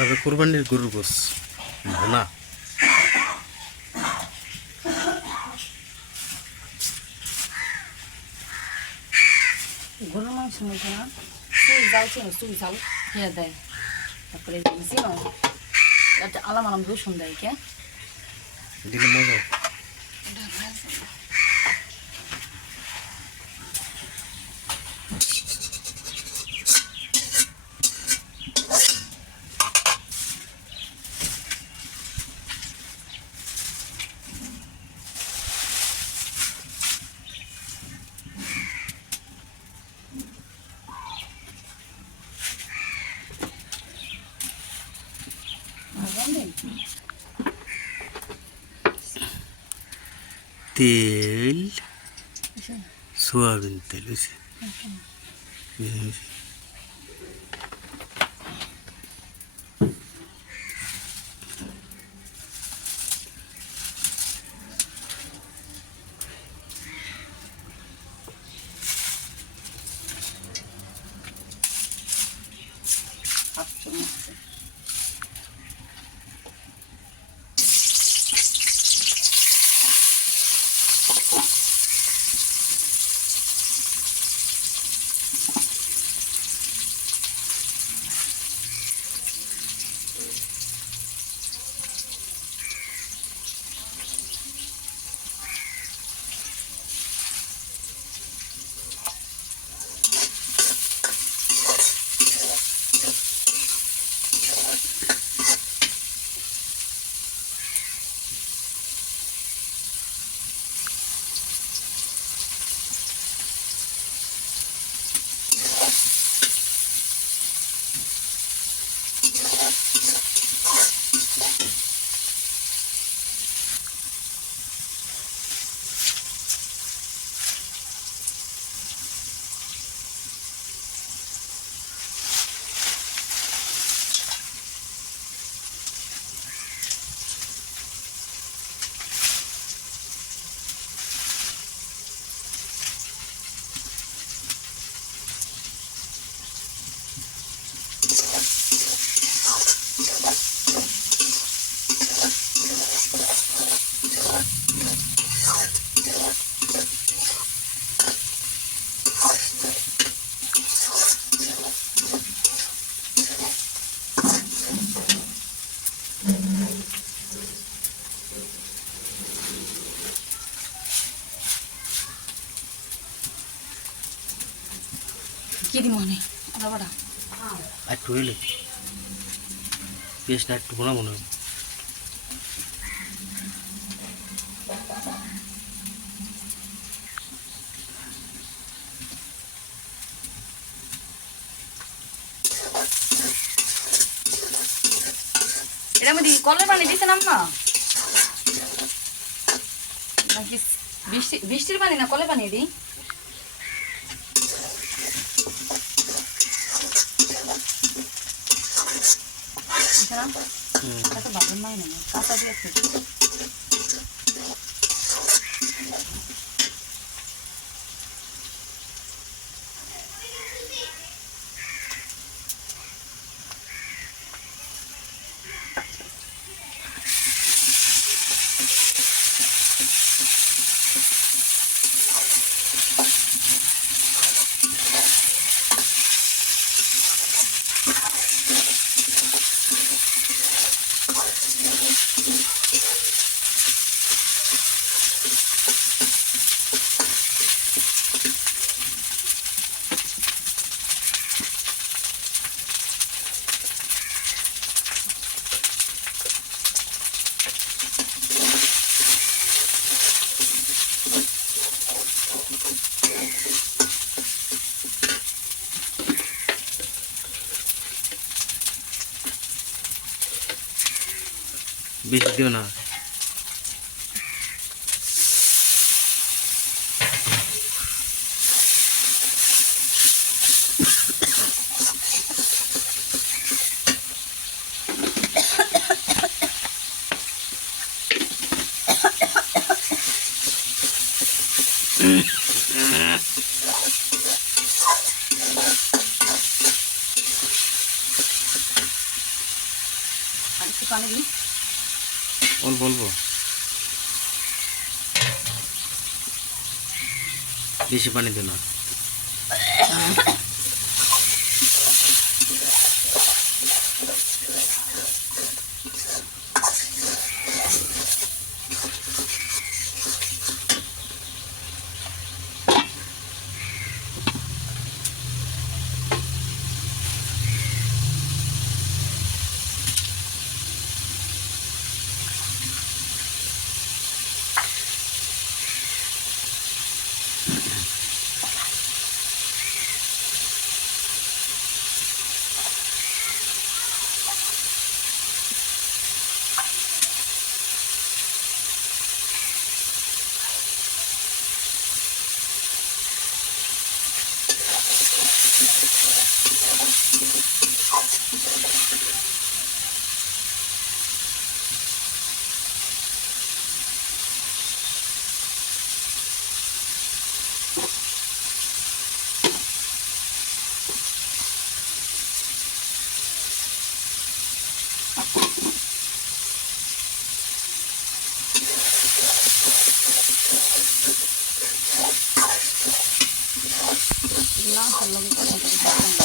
হবে কোরবানির গরুর গোস ভোনা গরুর মাংস মধ্যে না? সুই যাও ছিল সুই যাও। খেয়ে দেয়। তারপরে ছিল একটা আলাম আলাম রসুন দেয় কে? দিলে মজা ventel. Suave ventel. বুঝছি কি দি মনে আর মনে হয় মধ্যে কলের পানি দিতে নাম না নাকি বৃষ্টি বৃষ্টির পানি না কলের পানি দিই এটা তো বাবুর নাই না কাঁচা দিয়ে খেতে বেশি দিও না Mm-hmm. অল্প বেশি পানি দিও না ভালো লাগে তখন তো দিতাম।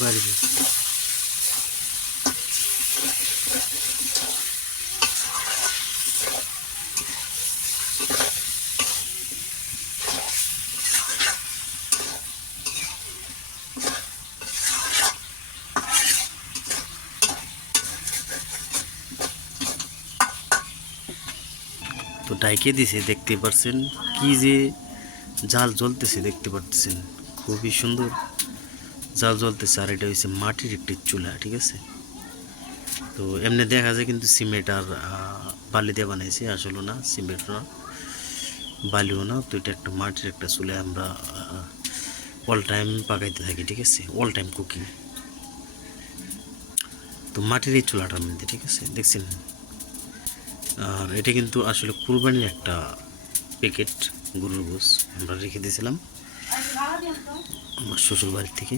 বাড়বে তো ডাইকে দিছে দেখতে পাচ্ছেন কি যে জাল জ্বলতেছে দেখতে পাচ্ছেন খুবই সুন্দর। জাল জ্বলতেছে আর এটা হচ্ছে মাটির একটি চুলা, ঠিক আছে? তো এমনি দেখা যায় কিন্তু সিমেন্ট আর বালি দিয়ে বানাইছে আসলে না সিমেন্ট না, বালিও না, তো এটা একটা মাটির একটা চুলে আমরা অল টাইম পাকাইতে থাকি, ঠিক আছে? অল টাইম কুকিং তো মাটির এই চুলাটার মধ্যে, ঠিক আছে? দেখছেন? আর এটা কিন্তু আসলে কুরবানির একটা প্যাকেট গরুর গোস আমরা রেখে দিয়েছিলাম। আমার শ্বশুর বাড়ি থেকে।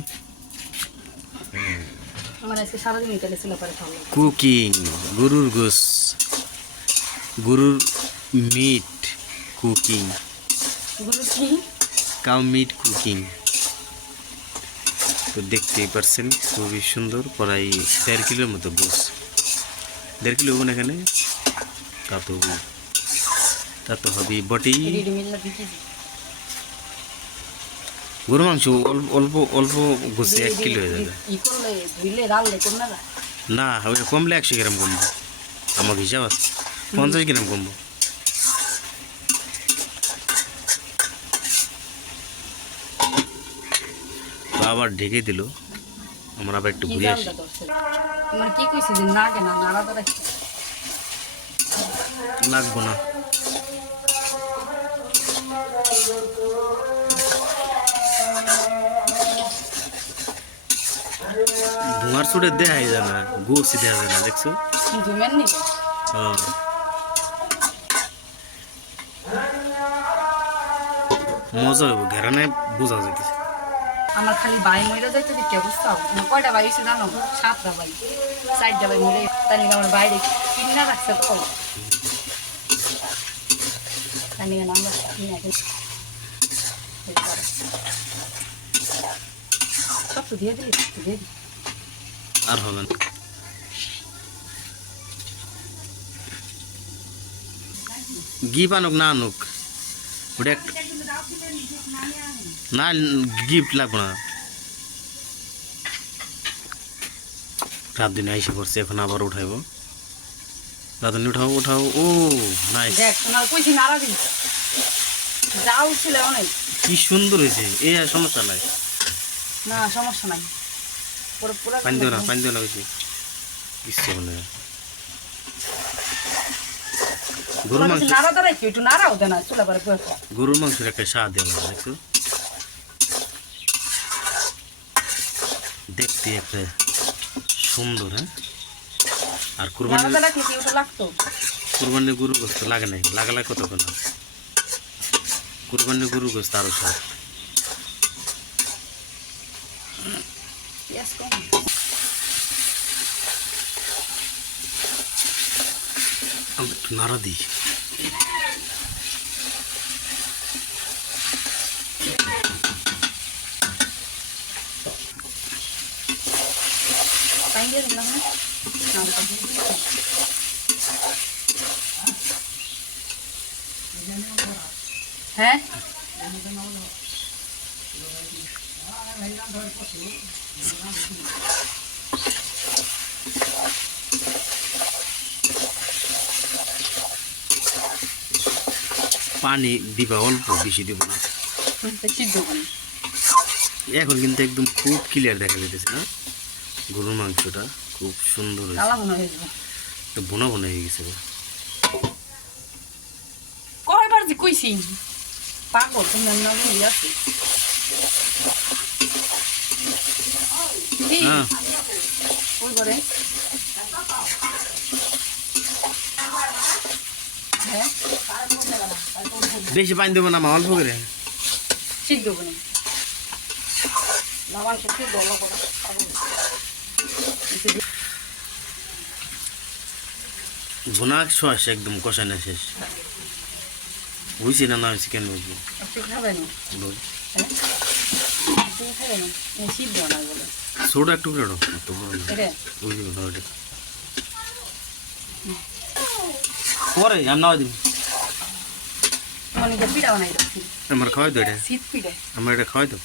আমার আজকে সারাদিন এটা ছিল পরে খাব কুকিং গরুর গোস গরুর মিট কুকিং। কি কাউ মিট কুকিং। তো দেখতেই পারছেন খুবই সুন্দর প্রায় দেড় কিলোর মতো গোস। দেড় কিলো হবে না এখানে। তা তো তা তো হবে বটেই। গরু মাংস অল্প অল্প অল্প গোসে এক কিলো হয়ে যাবে। না ওই কমলে একশো গ্রাম কমবো। আমার হিসাব আছে। পঞ্চাশ গ্রাম কমবো। আবার ঢেকে দিল। আমরা আবার একটু ঘুরে আসি। লাগবো না। ধোঁয়ার ছুটে দেখাই যায় না গোসি দেখা যায় না দেখছ। মজা হইব ঘেরানে বোঝা যাইতেছে আমার খালি বাই মইরা যাইতে দিতে অবস্থা কয়টা বাই এসে জানো? সাতটা বাই চারটা বাই মরে তাই আমার বাইরে কিনা রাখছে তাই আমরা কিনা কিনা সব দিয়ে দিলি দিয়ে দিলি আর হবে না। গিফট আনুক না আনুক। ওটা না গিফট লাগবে না। রাত দিনে আইসে পড়ছে এখন আবার উঠাইব। রাতনি উঠাও উঠাও। ও নাইস অনেক। কি সুন্দর হয়েছে এই সমস্যা নাই। না সমস্যা নাই। পুরো পুরো পানি দিও পানি গরু মাংস নাড়া কি? একটু নাড়াও দেনা চুলা পরে গরু দেন দেখতে একটা সুন্দর হ্যাঁ? আর কুরবানি কুরবানি গরু গোস্ত লাগে নাই। লাগালে কত না কুরবানি গরু গোস্ত আরও সব পেঁয়াজ কম আমরা একটু নাড়া দিই টাইম দিয়ে দিলাম না না, ওটা। হ্যাঁ পানি দিবা অল্প বেশি দিব না। এখন কিন্তু একদম খুব ক্লিয়ার দেখা যেতেছে না গরুর মাংসটা খুব সুন্দর হয়েছে। হয়ে বোনা বোনা হয়ে গেছে। কয়বার যে কইছি? পাগল তুমি আমি না বলি আছি কি? হ্যাঁ ওই করে হ্যাঁ বেশি পানি দেবো না মা অল্প করে। লবণ গল করে বোনা শেষ একদম কষানো শেষ। বুঝছি না না হয়েছে কেন বুঝব বল। হ্যাঁ? এই সিদ্ধ না বলে ছোট একটু দাও, এত বড় না। এটা? বুঝলি না পরে আমি দিবি। মানে আমার খাওয়াই তো এটা। শীত পিঠে। আমার এটা খাওয়াই তো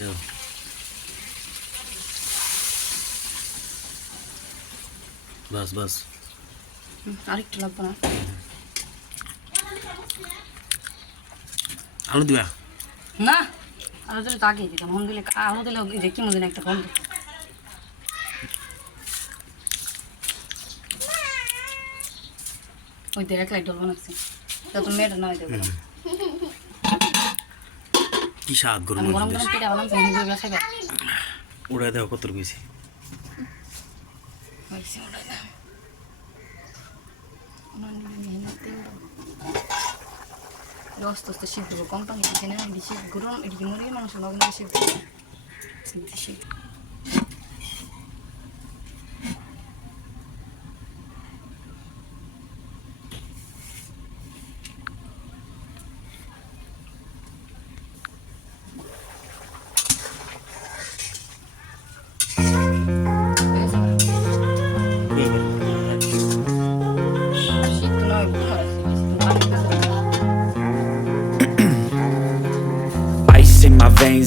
দাও। বাস বাস। আরেকটু লাগবে না। আলু দিবা? না আলু দিলে তো আগেই দিতাম হন দিলে আলু দিলে কি মনে একটা গন্ধ ওই এক লাইট ডল বানাচ্ছি তা তো মেয়েটা নয় দেবো কি শাক খাইবে। উড়াই দেওয়া কত গেছি আস্তে আস্তে শীত দেবো কম বেশি গরম এদিকে মুরগি মানুষ লগ্ন বেশি শীত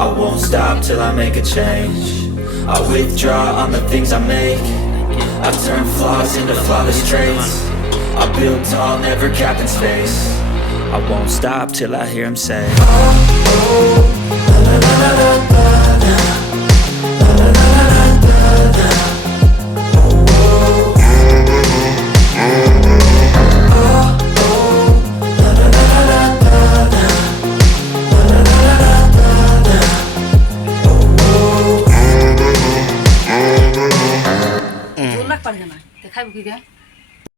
I won't stop till I make a change I withdraw on the things I make I turn flaws into flawless traits I build tall, never cap in space I won't stop till I hear him say oh, oh, la, la, la,